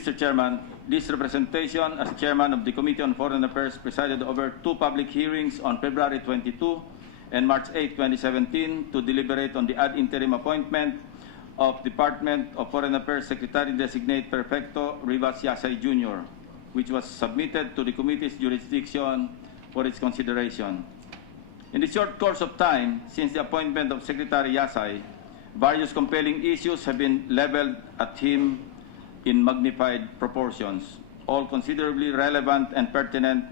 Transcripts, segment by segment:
Mr. Chairman, this representation as Chairman of the Committee on Foreign Affairs presided over two public hearings on February 22 and March 8, 2017 to deliberate on the ad interim appointment of Department of Foreign Affairs Secretary-Designate Perfecto Rivas Yasay Jr., which was submitted to the committee's jurisdiction for its consideration. In the short course of time since the appointment of Secretary Yasay, various compelling issues have been leveled at him in magnified proportions, all considerably relevant and pertinent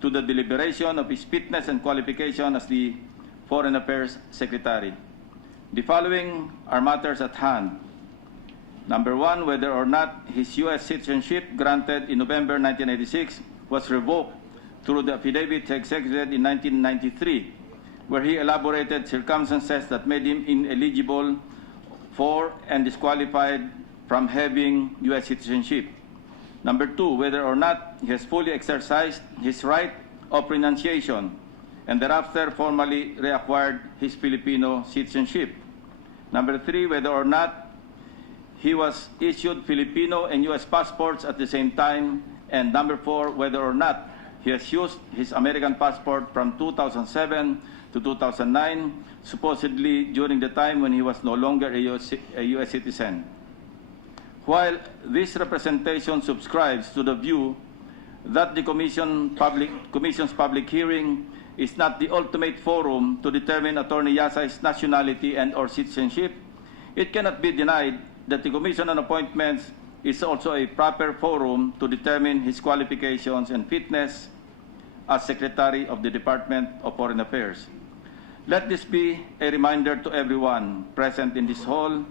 to the deliberation of his fitness and qualification as the Foreign Affairs Secretary. The following are matters at hand. Number one, whether or not his U.S. citizenship granted in November 1986 was revoked through the affidavit he executed in 1993, where he elaborated circumstances that made him ineligible for and disqualified from having U.S. citizenship. Number two, whether or not he has fully exercised his right of renunciation and thereafter formally reacquired his Filipino citizenship. Number three, whether or not he was issued Filipino and U.S. passports at the same time. And number four, whether or not he has used his American passport from 2007 to 2009, supposedly during the time when he was no longer a U.S. citizen. While this representation subscribes to the view that the Commission's public hearing is not the ultimate forum to determine Attorney Yasay's nationality and or citizenship, it cannot be denied that the Commission on Appointments is also a proper forum to determine his qualifications and fitness as Secretary of the Department of Foreign Affairs. Let this be a reminder to everyone present in this hall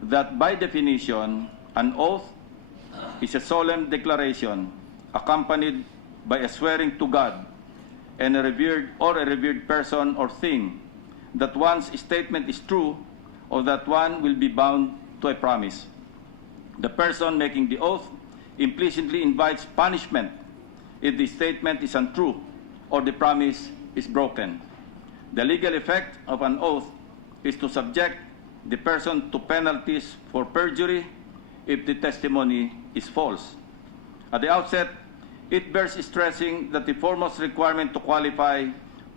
that by definition, an oath is a solemn declaration accompanied by a swearing to God and a revered person or thing that one's statement is true or that one will be bound to a promise. The person making the oath implicitly invites punishment if the statement is untrue or the promise is broken. The legal effect of an oath is to subject the person to penalties for perjury if the testimony is false. At the outset, it bears stressing that the foremost requirement to qualify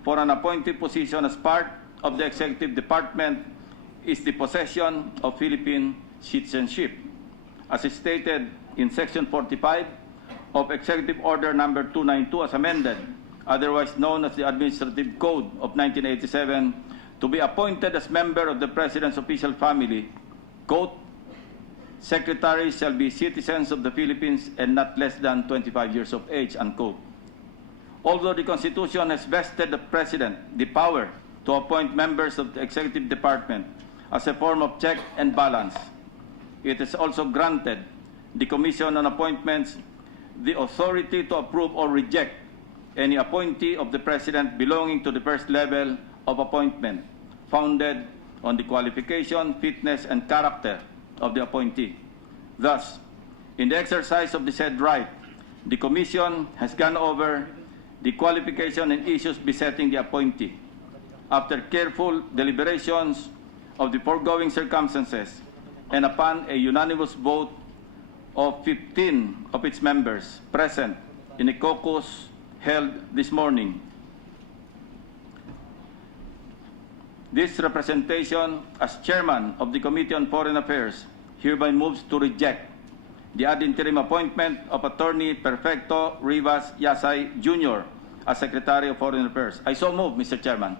for an appointed position as part of the executive department is the possession of Philippine citizenship, as stated in Section 45 of Executive Order Number 292 as amended, otherwise known as the Administrative Code of 1987, to be appointed as member of the President's official family, quote, secretaries shall be citizens of the Philippines and not less than 25 years of age, unquote. Although the Constitution has vested the President the power to appoint members of the Executive Department as a form of check and balance, it has also granted the Commission on Appointments the authority to approve or reject any appointee of the President belonging to the first level of appointment, founded on the qualification, fitness, and character of the appointee. Thus, in the exercise of the said right, the Commission has gone over the qualification and issues besetting the appointee. After careful deliberations of the foregoing circumstances and upon a unanimous vote of 15 of its members present in a caucus held this morning, this representation, as Chairman of the Committee on Foreign Affairs, hereby moves to reject the ad interim appointment of Attorney Perfecto Rivas Yasay Jr. as Secretary of Foreign Affairs. I so move, Mr. Chairman.